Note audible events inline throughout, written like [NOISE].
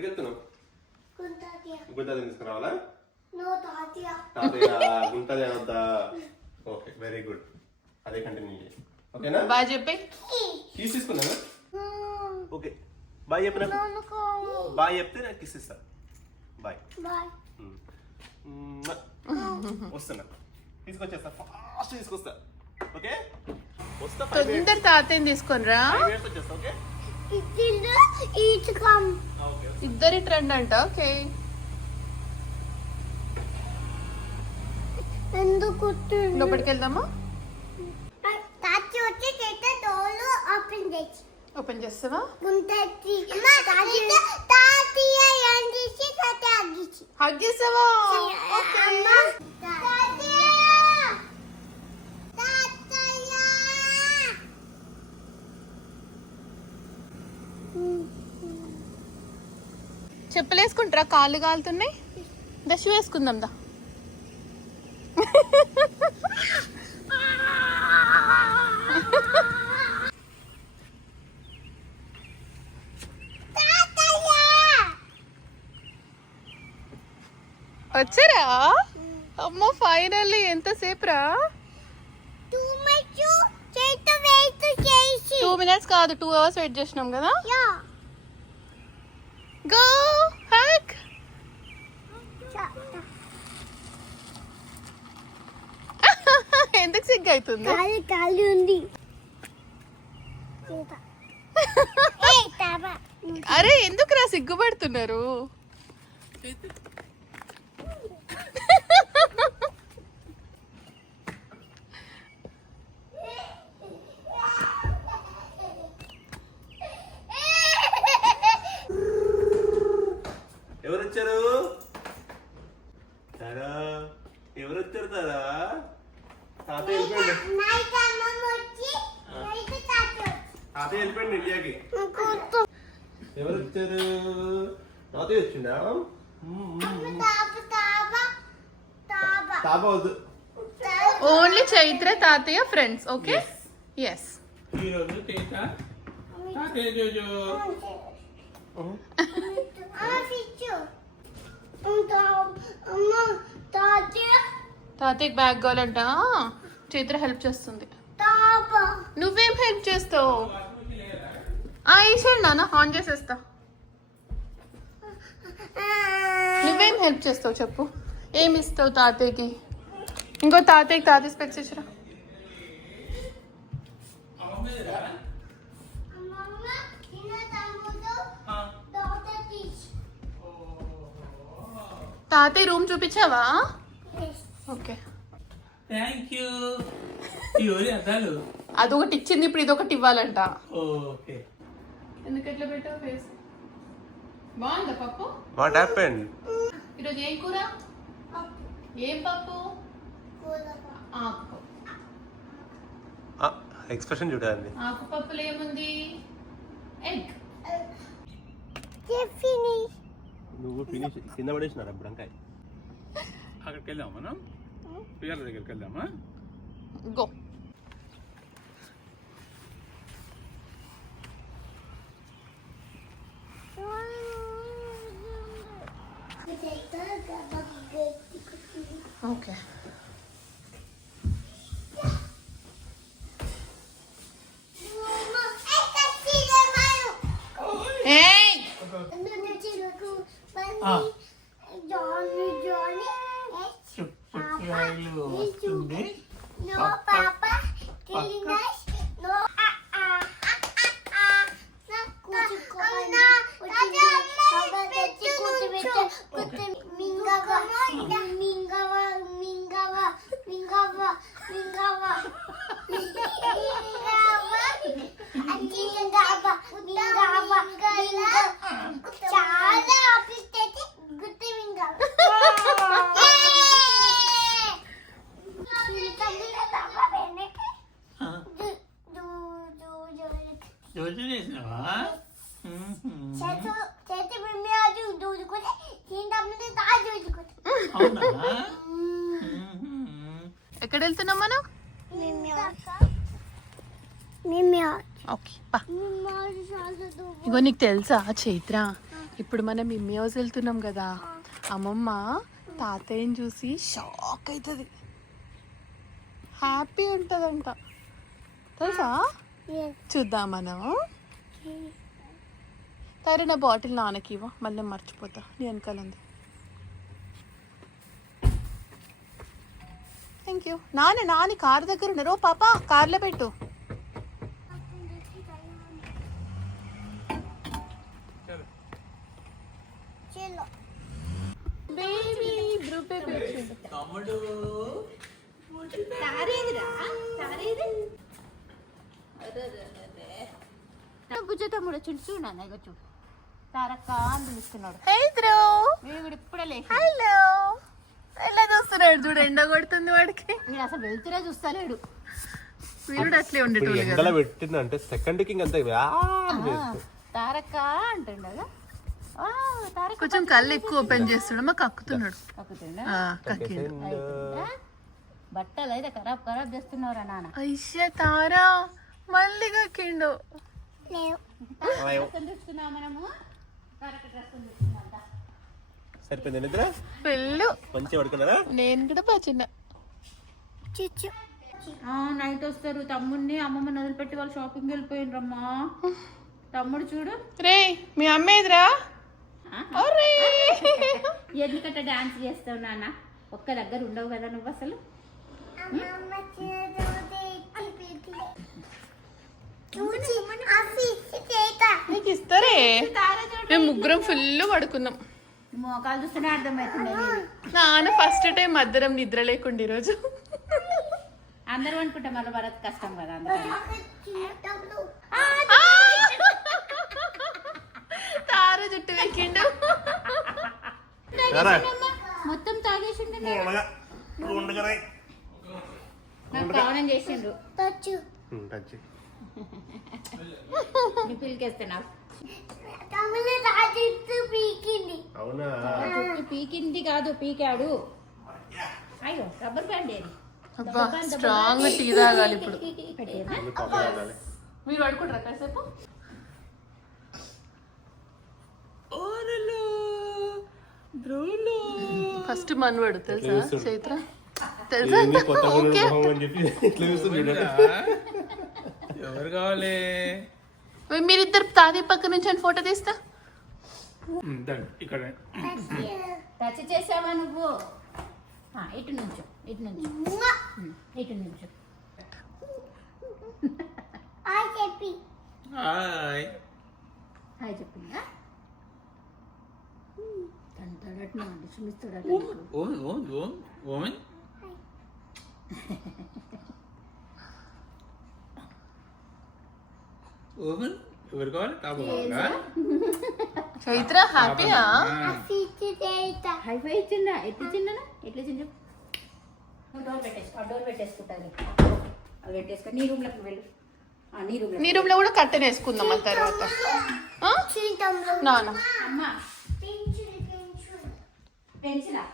ఎక్కడికి వెళ్తున్నావు గుంటది తీసుకురావాలా నో తాతియా తాతయ్య ఓకే వెరీ గుడ్ అదే కంటిన్యూ చేయి. ఓకేనా? బాయ్ చెప్పి. కీస్ తీసుకున్నాను ఓకే బాయ్ చెప్పిన బాయ్ చెప్తే నాకు కిస్ ఇస్తా బాయ్. వస్తున్నా. తీసుకొచ్చేస్తా ఫాస్ట్ తీసుకొస్తా. ఓకే? వస్తా తొందర తాతయ్యని తీసుకొని రా. ఓకే? ఈట్ కమ్ ఇద్దరి ట్రెండ్ అంట ఓకే. ఎందుకు లోపలికి వెళ్దామా తాతి వచ్చి చేత డోలు ఓపెన్ చేసి. ఓపెన్ చేస్తావా? గుంటతి తాతి తాతియా ఏం చేసి హగ్ చేస్తావా అమ్మ తాతియా తాతయ్యా చెప్పులు వేసుకుంటారా కాళ్ళు కాలుతున్నాయి. దశ వేసుకుందాం దా. వచ్చారా? అమ్మ ఫైనల్లీ ఎంతసేపు రా టూ మినిట్స్ కాదు టూ అవర్స్ వెయిట్ చేసినాం కదా? గో హక్ ఎందుకు సిగ్గు అవుతుంది కాలి కాలి ఉంది. [LAUGHS] అరే ఎందుకు రా సిగ్గుపడుతున్నారు ఎవరు వచ్చారు తారా ఎవరు వచ్చారు తారా తాతయ్య వెళ్ళిపోయింది నైట్ అమ్మమ్మ వచ్చి నైట్ తాత తాతయ్య వెళ్ళిపోయింది ఇండియాకి కూర్చో ఎవరు వచ్చారు తాతయ్య వచ్చిండా తాబ తాబ తాబ తాప వద్దు ఓన్లీ చైత్ర తాతయ్య ఫ్రెండ్స్ ఓకే ఎస్ ఈరోజు తాతయ్య జోజో. తాతయ్యకి బ్యాగ్ కావాలంట. చైత్ర హెల్ప్ చేస్తుంది. తాబ నువ్వేం హెల్ప్ చేస్తావు? ఆ వేసేయండి నాన్న ఆన్ చేసేస్తా. నువ్వేం హెల్ప్ చేస్తావు చెప్పు. ఏమి ఇస్తావు తాతయ్యకి? ఇంకో తాతయ్యకి తాతయ్య స్పెక్స్ ఇచ్చరా. తాత తీసి తాతయ్య రూమ్ చూపించావా? ఓకే. థ్యాంక్ యూ అదొకటి ఇచ్చింది ఇప్పుడు ఇదొకటి ఇవ్వాలంట. ఓకే. ఎందుకు ఎట్లా పెట్టావు ఫేస్ బాగుందా పప్పు? వాట్ హ్యాపెండ్ ఈరోజు ఏం కూర? ఏం పప్పు? ఆకు. ఎక్స్ప్రెషన్ చూడండి ఆకు పప్పులో ఏముంది? ఎగ్ టిఫిని నువ్వు ఫినిష్ కింద పడేసినారు బుడంకాయ? అక్కడికి వెళ్దాం మనం? పిల్లల దగ్గరికి వెళ్దామా? గో. ఓకే చేసినావా? చేతి మిమ్మీ అది దూదుకుంటే తింటే తా దూదుకుంటే. అవునా? ఎక్కడ వెళ్తున్నాం మనం? ఓకే పా. ఇగో నీకు తెలుసా చైత్ర? ఇప్పుడు మనం మిమ్మీ హౌస్ వెళ్తున్నాం కదా. అమ్మమ్మ తాతయ్యని చూసి షాక్ అవుతుంది హ్యాపీ ఉంటుందంట. తెలుసా? చూద్దాం మనం. సరే నా బాటిల్ నాన్నకి ఇవ్వ మళ్ళీ మర్చిపోతా. నీ వెనకాల ఉంది. థ్యాంక్ యూ నాన్న నాని కార్ దగ్గర ఉన్నారు. ఓ పాప కార్లో పెట్టు. బుజ్జ తమ్ముడు చుట్టూ చూడండి ఇక చూడు. తారక్క అని పిలుస్తున్నాడు. హే బ్రో వీడు ఇప్పుడే లేచి హలో. ఎలా చూస్తున్నాడు చూడు ఎండ కొడుతుంది వాడికి. వీడు అసలు చూస్తలేడు. వీడు అట్లే ఉండేటోళ్ళు సెకండ్ అంతే తారక్క అంటుండగా ఆ, తారక్క కొంచెం కళ్ళు ఎక్కువ ఓపెన్ చేస్తున్నాడు మా కక్కుతున్నాడు? బట్టలు అయితే ఖరాబ్ ఖరాబ్ చేస్తున్నావురా నాన్న. అయ్యా తారా. మళ్ళీ కక్కిండు. సరిపోయింది నిద్ర? పెళ్ళు మంచిగా పడుకున్నారా? నేను కూడా బాగా చిన్న. నైట్ వస్తారు. తమ్ముడిని అమ్మమ్మని వదిలిపెట్టి వాళ్ళు షాపింగ్ వెళ్ళిపోయినరమ్మా. తమ్ముడు చూడు. రే మీ అమ్మ ఎదురా అరే. ఎందుకంటే డాన్స్ చేస్తావు నాన్న? ఒక్క దగ్గర ఉండవు కదా నువ్వు అసలు? నీకు ఇస్తారే? మేము ముగ్గురం ఫుల్ పడుకున్నాం. మోకాలు చూస్తేనే అర్థమవుతుంది నాన్న ఫస్ట్ టైం మద్దరం నిద్ర లేకుండా ఈరోజు. అందరూ అనుకుంటే మన భరత్ కష్టం కదా అందుకని. తార జుట్టు వెక్కిండు. మొత్తం తాగేసిండు నాకు కావడం చేసిండు. పిలికేస్తే నాకు అవునా? పీకింది కాదు పీకాడు. అయ్యో రబ్బర్ బ్యాండ్ ఏది? అబ్బా స్ట్రాంగ్ టీ తాగాలి ఇప్పుడు. మీరు పడుకుంటారా కాసేపు? ఫస్ట్ మనవాడు తెలుసా. చైత్ర? తెలుసా? ఓకే. అని చెప్పి ఎవరు కావాలి? మీరిద్దరు తాది పక్క నుంచి ఫోటో తీస్తా. ఇక్కడ. టచ్ చేసావా నువ్వు? ఆ, ఇటు నుంచో ఇటు నుంచో. ఇటు నుంచో. Hi hi. చెప్పిందా తంటాడట చూస్తాడట ఓన్ ఓన్ ఓన్ ఓమెన్. ఓమెన్ ఎవరు కావాలి? తాప కావాలా చైత్ర హ్యాపీయా హై ఫై ఇచ్చిందా? ఎట్లా చిన్న ఎట్లా డోర్ పెట్టేసుకో ఆ డోర్ అవి పెట్టేసుకో నీ రూమ్లోకి వెళ్ళు. ఆ, నీ రూమ్లో నీ రూమ్లో కూడా కట్టెన్ వేసుకుందాం ఆ తర్వాత. ఆ? నాన్న అమ్మ. పెన్సిలా?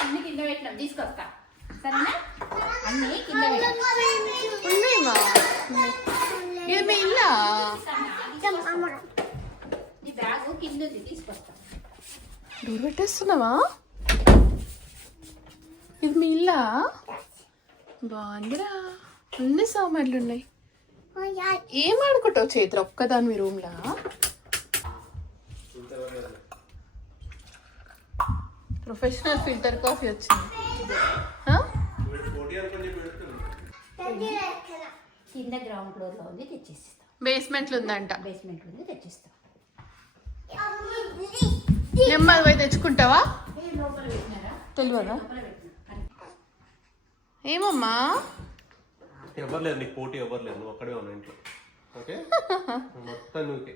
అన్ని కింద పెట్టినాం తీసుకొస్తా. సరేనా? అన్ని కింద పెట్టినాం ఉన్నాయిమా ఇది మీ ఇల్లా? నీ బ్యాగ్ కింద ఉంది తీసుకొస్తా. డోర్ పెట్టేస్తున్నావా? ఇది మీ ఇల్లా? బాగుందిరా. అన్ని సామాన్లు ఉన్నాయి. ఏం ఆడుకుంటావు చైత్ర ఒక్కదాని మీ రూమ్ లా ప్రొఫెషనల్ ఫిల్టర్ కాఫీ వచ్చింది. కింద గ్రౌండ్ ఫ్లోర్లో ఉంది తెచ్చిస్తాం బేస్మెంట్లు ఉందంట. బేస్మెంట్ ఉంది తెచ్చిస్తాం. నెమ్మది పోయి తెచ్చుకుంటావా? తెలియదా లోపల పెట్టినా. ఏమమ్మా? ఎవరు లేదు నీకు పోటీ ఎవరు లేదు నువ్వు ఒక్కడే ఉన్నావు ఇంట్లో. ఓకే? [LAUGHS] మొత్తం నువ్వుకే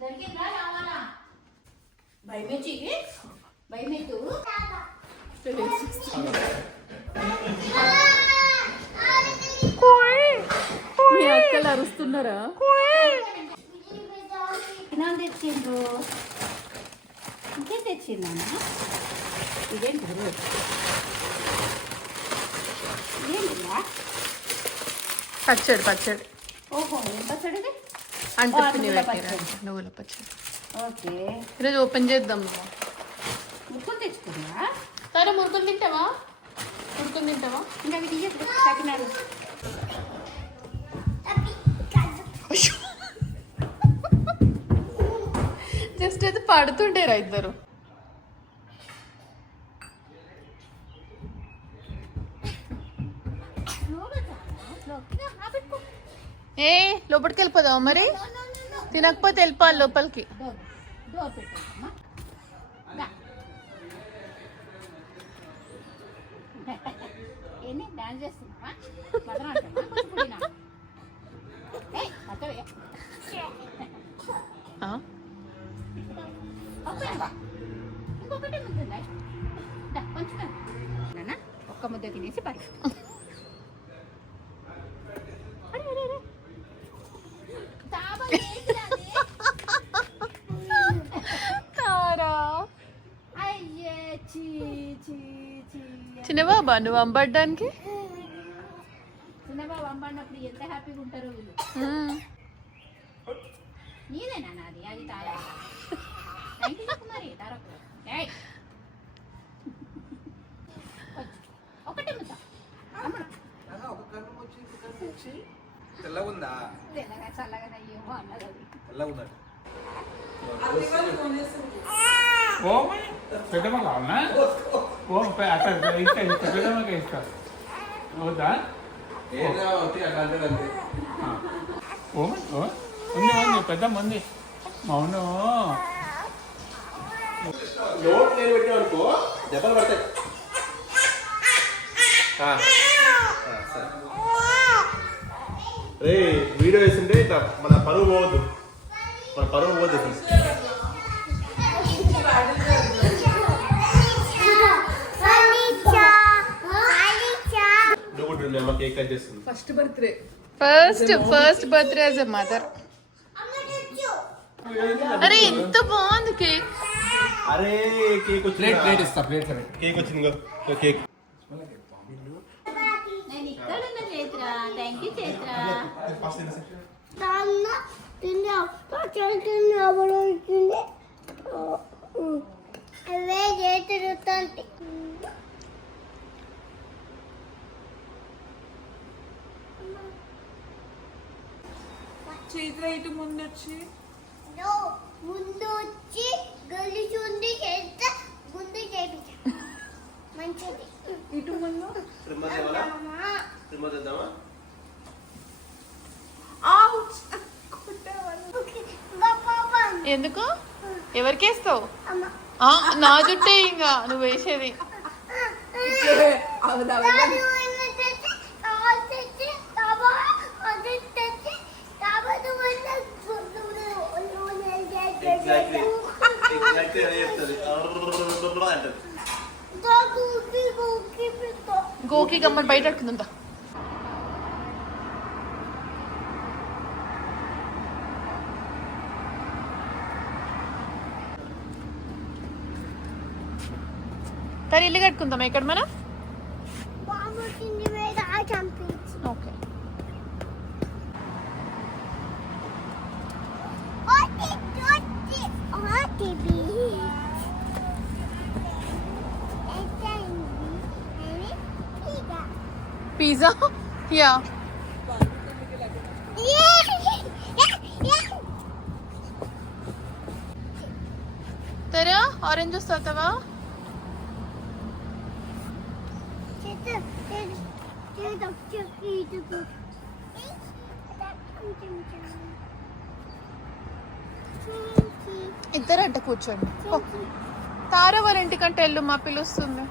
దొరికిందా రావాలా? భయమేచి భయమేతు మీ అక్కలు అరుస్తున్నారా? తెచ్చిండ్రు? ఇంకేం తెచ్చిందా ఇదేంటి ఇదేంటిరా పచ్చడి పచ్చడి. ఓహో ఏం? అంటే పెట్టిరా పచ్చడి. నువ్వుల పచ్చడి. ఓకే. ఈరోజు ఓపెన్ చేద్దాం ముక్కులు తెచ్చుకున్నా సరే మురుకులు తింటావా? మురుకులు తింటావా? ఇంకా అవి తీయద్దు తగ్గినారు జస్ట్ అయితే పడుతుండేరా ఇద్దరు. ఏ లోపలికి వెళ్ళిపోదావా మరి? తినకపోతే వెళ్ళిపోవాలి లోపలికి. ఏంటి డాన్స్ చేస్తున్నావా? మదన. ఇంకొకటి ముద్ద దా. నాన్న, ఒక్క ముద్ద తినేసి పరి చిన్న బాబా నువ్వు అంబడ్డానికి చిన్నబాబు అమ్మన్నప్పుడు ఎంత హ్యాపీగా ఉంటారో వీళ్ళు. నీదేనా నాది? అది తారా. కుమారి తారకు. ఒకటే తెల్లగా ఉందా తెల్లగా చల్లగా అయ్యేమో అన్నది అది. తెల్లగా ఉందట ఓ. కావాలనా ఓ అట్లా ఇస్తా ఇస్తా పెద్దమ్మకి ఇస్తా వద్దా ఆ. ఓ ఓ. ఉంది ఉంది పెద్దమ్మ ఉంది. అవును నోట్ నేను పెట్టాను అనుకో దెబ్బలు పడతాయి. రే వీడియో ఇట్లా మన పరువు పోవద్దు. మన పరువు పోవద్దు. [LAUGHS] మీ అమ్మ కేక్ కట్ చేస్తుంది first first birthday as a mother అరే ఎంత బాగుంది కేక్ అరే కేక్ వచ్చింది ప్లేట్ ప్లేట్ ఇస్తా ప్లేట్ కేక్ వచ్చింది ఇంకో. ఇంకో కేక్ నేను ఇక్కడ ఉన్న Chaitra thank you Chaitra first తినేసి. నాన్న తిండి అక్క చెల్లింది ఎవరు వచ్చింది అవే చేతిరుతుంటే చైత్ర ఇటు ముందు వచ్చి ముందు. వచ్చి గల్లి చూండి చేస్తే ముందు చేపించా మంచిది ఇటు ముందు ఎందుకు? ఎవరికి వేస్తావు అమ్మ. ఆ, నా జుట్టే ఇంకా నువ్వు వేసేది. దాని Exactly. Exactly అదే చెప్తుంది. అర్రర్రర్రర్రర్రర్ అంటది. గోకి గోకి పితో గోకి గమ్మని బయట అడుకుందా కానీ ఇల్లు కట్టుకుందాం ఇక్కడ మనం pizza? యా తరా ఆరెంజ్ జ్యూస్ తాగుతావా ఇద్దరు అంటే కూర్చోండి. ఓ, తార ఇంటికంటే మా పిలుస్తుంది.